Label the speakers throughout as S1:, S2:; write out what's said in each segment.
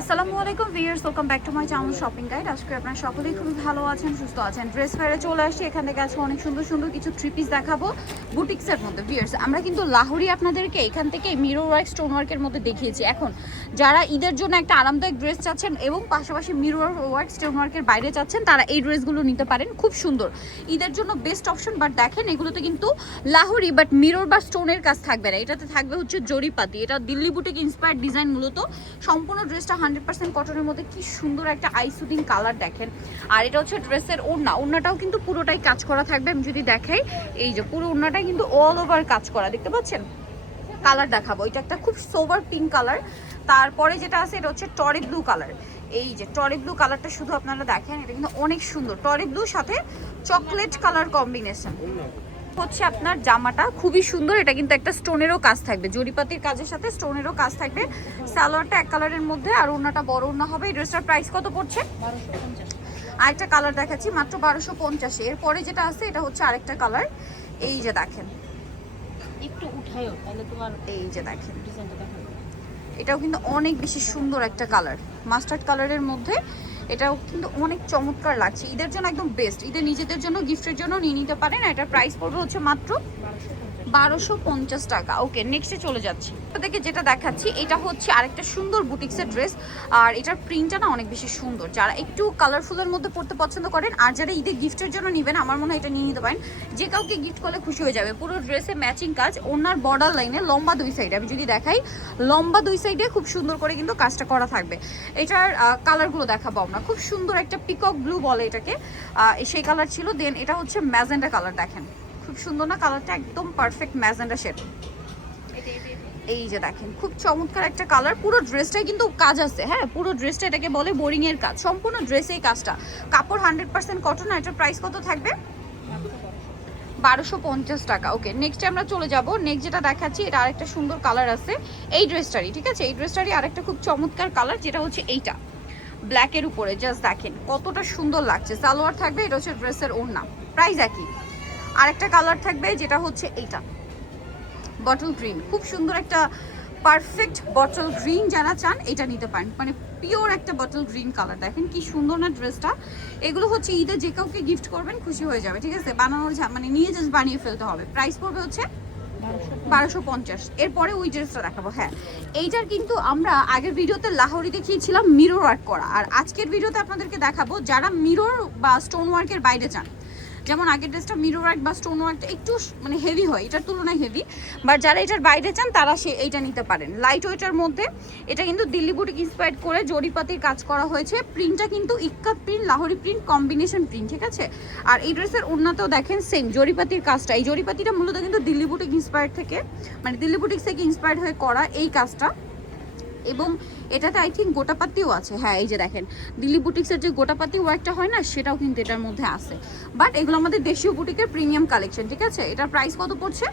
S1: আসসালামু আলাইকুম viewers welcome back to my channel shopping guide আজকে আপনারা সকলেই খুবই ভালো আছেন, সুস্থ আছেন। ড্রেস ফেয়ারে চলে আসছি, এখান থেকে আজকে অনেক সুন্দর সুন্দর কিছু থ্রি পিস দেখাবো বুটিক্সের মধ্যে। ভিয়ার্স আমরা কিন্তু লাহোরি আপনাদেরকে এখান থেকে মিরো ওয়ার্ক স্টোন ওয়ার্কের মধ্যে দেখিয়েছি। এখন যারা ঈদের জন্য একটা আরামদায়ক ড্রেস চাচ্ছেন এবং পাশাপাশি মিরো ওয়ার্ক স্টোন ওয়ার্কের বাইরে চাচ্ছেন, তারা এই ড্রেসগুলো নিতে পারেন। খুব সুন্দর। ঈদের জন্য বেস্ট অপশন বাট দেখেন এগুলোতে কিন্তু লাহোরি বাট মিরর বা স্টোনের কাজ থাকবে না। এটাতে থাকবে হচ্ছে জরিপাতি। এটা দিল্লি বুটিক ইন্সপায়ার্ড ডিজাইন মূলত। সম্পূর্ণ ড্রেসটা হান্ড্রেড পার্সেন্ট কটনের মধ্যে কি সুন্দর একটা আইসুদিং কালার দেখেন। আর এটা হচ্ছে ড্রেসের ওড়না। ওড়নাটাও কিন্তু পুরোটাই কাজ করা থাকবে। আমি যদি দেখাই, এই যে পুরো ওড়নাটাই কিন্তু অল ওভার কাজ করা। দেখতে পাচ্ছেন? কালার দেখাবো। এটা একটা খুব সোভার পিঙ্ক কালার তারপরে যেটা আছে, এটা হচ্ছে টরি ব্লু কালার এই যে টরি ব্লু কালারটা শুধু আপনারা দেখেন, এটা কিন্তু অনেক সুন্দর। টরি ব্লুর সাথে চকলেট কালার কম্বিনেশন হচ্ছে আপনার জামাটা। খুবই সুন্দর এটা কিন্তু একটা স্টোনেরও কাজ থাকবে। জরিপাতির কাজের সাথে স্টোনেরও কাজ থাকবে। সালোয়ারটা এক কালারের মধ্যে আর ওনাটা বড় ওনা হবে। এই ড্রেসটার প্রাইস কত পড়ছে? আরেকটা কালার দেখাচ্ছি মাত্র বারোশো পঞ্চাশে। এরপরে যেটা আছে এটা হচ্ছে আরেকটা কালার এই যে দেখেন।
S2: একটু উঠায়ও তাহলে তোমার
S1: এই যে দেখেন। এটাও কিন্তু অনেক বেশি সুন্দর একটা কালার মাস্টার্ড কালারের মধ্যে এটাও কিন্তু অনেক চমৎকার লাগছে। ঈদের জন্য একদম বেস্ট ঈদের নিজেদের জন্য গিফটের জন্য নিয়ে নিতে পারেন। এটার প্রাইস পড়বে হচ্ছে মাত্র বারোশো পঞ্চাশ টাকা। ওকে নেক্সটে চলে যাচ্ছি। আপনাদেরকে যেটা দেখাচ্ছি, এটা হচ্ছে আরেকটা সুন্দর বুটিক্সের ড্রেস। আর এটার প্রিন্টটা না অনেক বেশি সুন্দর। যারা একটু কালারফুলের মধ্যে পড়তে পছন্দ করেন, আর যারা ঈদে গিফটের জন্য নেবেন, আমার মনে হয় এটা নিয়ে নিতে পারেন। যে কাউকে গিফট করলে খুশি হয়ে যাবে। পুরো ড্রেসে ম্যাচিং কাজ, ওনার বর্ডার লাইনে লম্বা দুই সাইডে আমি যদি দেখাই, লম্বা দুই সাইডে খুব সুন্দর করে কিন্তু কাজটা করা থাকবে। এটার কালারগুলো দেখাবো আমরা। খুব সুন্দর একটা পিকক ব্লু বলে এটাকে। সেই কালার ছিল। দেন এটা হচ্ছে ম্যাজেন্ডা কালার দেখেন। খুব সুন্দর না? কালারটা একদম পারফেক্ট ম্যাজেন্ডা শেড এই যে দেখেন, খুব চমৎকার একটা কালার পুরো ড্রেসটাই কিন্তু কাজ আছে হ্যাঁ? পুরো ড্রেসটা এটাকে বলে বোরিং এর কাজ। সম্পূর্ণ ড্রেসেই কাজটা। কাপড় হান্ড্রেড পার্সেন্ট কটন এটার প্রাইস কত থাকবে? বারোশো পঞ্চাশ টাকা। ওকে নেক্সট আমরা চলে যাব। নেক্সট যেটা দেখাচ্ছি, এটা আরেকটা সুন্দর কালার আছে। এই ড্রেসটারই ঠিক আছে? এই ড্রেসটারই আরেকটা খুব চমৎকার কালার যেটা হচ্ছে এইটা। ব্ল্যাকের উপরে জাস্ট দেখেন, কতটা সুন্দর লাগছে। সালোয়ার থাকবে, এটা হচ্ছে ড্রেসের ওর ওড়না। প্রাইস একই। আরেকটা কালার থাকবে, যেটা হচ্ছে এইটা। বটল গ্রিন খুব সুন্দর একটা পারফেক্ট বটল গ্রিন যারা চান, এটা নিতে পারেন। মানে পিওর একটা বটল গ্রিন কালার দেখেন কি সুন্দর না ড্রেসটা এগুলো হচ্ছে ঈদে যে কাউকে গিফট করবেন, খুশি হয়ে যাবে, ঠিক আছে? বানানোর মানে নিয়ে জাস্ট বানিয়ে ফেলতে হবে। প্রাইস পড়বে হচ্ছে বারোশো পঞ্চাশ। এরপরে ওই ড্রেসটা দেখাবো হ্যাঁ। এইটার কিন্তু আমরা আগের ভিডিওতে লাহোরি দেখিয়েছিলাম মিরর ওয়ার্ক করা। আর আজকের ভিডিওতে আপনাদেরকে দেখাবো, যারা মিরর বা স্টোন ওয়ার্কের বাইরে যান যেমন আগের ড্রেসটা মিরো ওয়ার্ক বা স্টোন ওয়ার্কটা একটু মানে হেভি হয়, এটার তুলনায় হেভি বাট যারা এটার বাইরে চান, তারা সে এইটা নিতে পারেন। লাইট ওয়েটার মধ্যে এটা কিন্তু দিল্লি বুটিক ইন্সপায়ার্ড করে জরিপাতির কাজ করা হয়েছে। প্রিন্টটা কিন্তু ikat print Lahori print combination print ঠিক আছে? আর এই ড্রেসের উন্নতও দেখেন সেম জরিপাতির কাজটা। এই জরিপাতিটা মূলত কিন্তু দিল্লি বুটিক ইন্সপায়ার্ড থেকে মানে দিল্লি বুটিক থেকে ইন্সপায়ার্ড হয়ে করা এই কাজটা। এবং এটাতে আই থিঙ্ক গোটাপাতিও আছে। হ্যাঁ এই যে দেখেন, দিল্লি বুটিক্সের যে গোটাপাতি ওয়ার্কটা হয় না, সেটাও কিন্তু এটার মধ্যে আছে। বাট এগুলো আমাদের দেশীয় বুটিকের প্রিমিয়াম কালেকশন ঠিক আছে? এটার প্রাইস কত পড়ছে?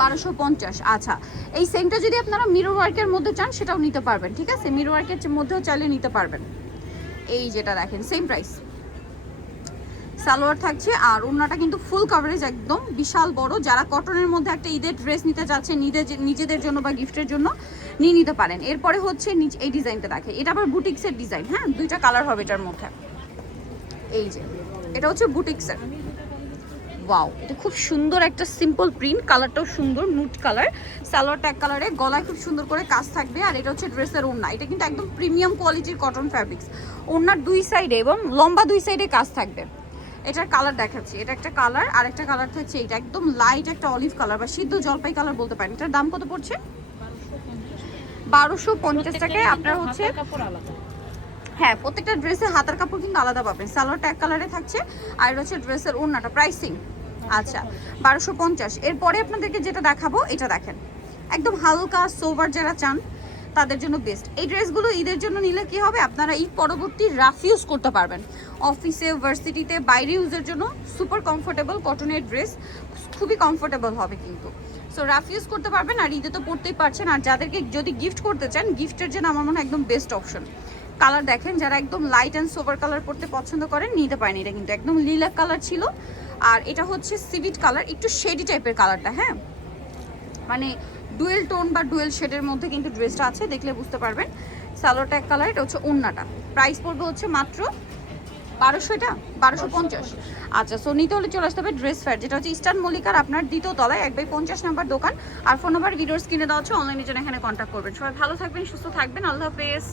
S1: বারোশো পঞ্চাশ। আচ্ছা এই সেন্টটা যদি আপনারা মিরর ওয়ার্কের মধ্যে চান, সেটাও নিতে পারবেন, ঠিক আছে? মিরর ওয়ার্কের মধ্যেও চাইলে নিতে পারবেন। এই যেটা দেখেন সেম প্রাইস সালোয়ার থাকছে আর ওড়নাটা কিন্তু ফুল কভারেজ একদম বিশাল বড়। যারা কটনের মধ্যে একটা ঈদের ড্রেস নিতে চাচ্ছে নিজেদের জন্য বা গিফটের জন্য নিয়ে নিতে পারেন। এরপরে হচ্ছে এই ডিজাইনটা দেখে। এটা আবার বুটিক্সের ডিজাইন হ্যাঁ? দুইটা কালার হবে এটার মধ্যে। এই যে, এটা হচ্ছে বুটিক্সের ওয়াও এটা খুব সুন্দর একটা সিম্পল প্রিন্ট কালারটাও সুন্দর নুট কালার সালোয়ার ট্যাগ কালারে গলায় খুব সুন্দর করে কাজ থাকবে। আর এটা হচ্ছে ড্রেসের ওড়না। এটা কিন্তু একদম প্রিমিয়াম কোয়ালিটির কটন ফ্যাব্রিক্স ওড়নার দুই সাইডে এবং লম্বা দুই সাইডে কাজ থাকবে। এটার কালার দেখাচ্ছি। এটা একটা কালার আর একটা কালার থাকছে এটা একদম লাইট একটা অলিভ কালার বা সিদ্ধ জলপাই কালার বলতে পারেন। এটার দাম কত পড়ছে? বারোশো পঞ্চাশ টাকায় আপনার হচ্ছে হ্যাঁ প্রত্যেকটা ড্রেসের হাতার কাপড় কিন্তু আলাদা পাবেন। সালোয়ার ট্যাগ কালারে থাকছে আর হচ্ছে ড্রেসের ওড়নাটা প্রাইসিং আচ্ছা বারোশো পঞ্চাশ। এরপরে আপনাদেরকে যেটা দেখাবো এটা দেখেন। একদম হালকা সোভার যারা চান তাদের জন্য বেস্ট এই ড্রেসগুলো ঈদের জন্য নিলে কি হবে? আপনারা ঈদ পরবর্তী রাফ ইউজ করতে পারবেন। অফিসে ভার্সিটিতে বাইরে ইউজের জন্য সুপার কমফোর্টেবল কটনের ড্রেস খুবই কমফোর্টেবল হবে কিন্তু। সো রাফ ইউজ করতে পারবেন আর ঈদে তো পড়তেই পারছেন। আর যাদেরকে যদি গিফট করতে চান গিফটের জন্য আমার মনে হয় একদম বেস্ট অপশন কালার দেখেন, যারা একদম লাইট অ্যান্ড সোভার কালার পড়তে পছন্দ করেন, নিতে পারেন। এটা কিন্তু একদম লিলাক কালার ছিল। আর এটা হচ্ছে সিভিট কালার একটু শেডি টাইপের কালারটা হ্যাঁ? মানে ডুয়েল টোন বা ডুয়েল শেডের মধ্যে কিন্তু ড্রেসটা আছে, দেখলে বুঝতে পারবেন। সালোয়ারটা এক কালার এটা হচ্ছে ওন্নাটা। প্রাইস পড়বে হচ্ছে মাত্র বারোশো এটা? বারোশো পঞ্চাশ। আচ্ছা সো নিতে হলে চলে আসতে হবে ড্রেস ফেয়ার যেটা হচ্ছে ইস্টার্ন মল্লিকার আপনার দ্বিতীয় তলায়, এক বাই পঞ্চাশ নাম্বার দোকান। আর ফোন নাম্বার ভিডিওর কিনে দেওয়া হচ্ছে অনলাইনের জন্য এখানে কন্ট্যাক্ট করবেন। সবাই ভালো থাকবেন, সুস্থ থাকবেন। আল্লাহ হাফেজ।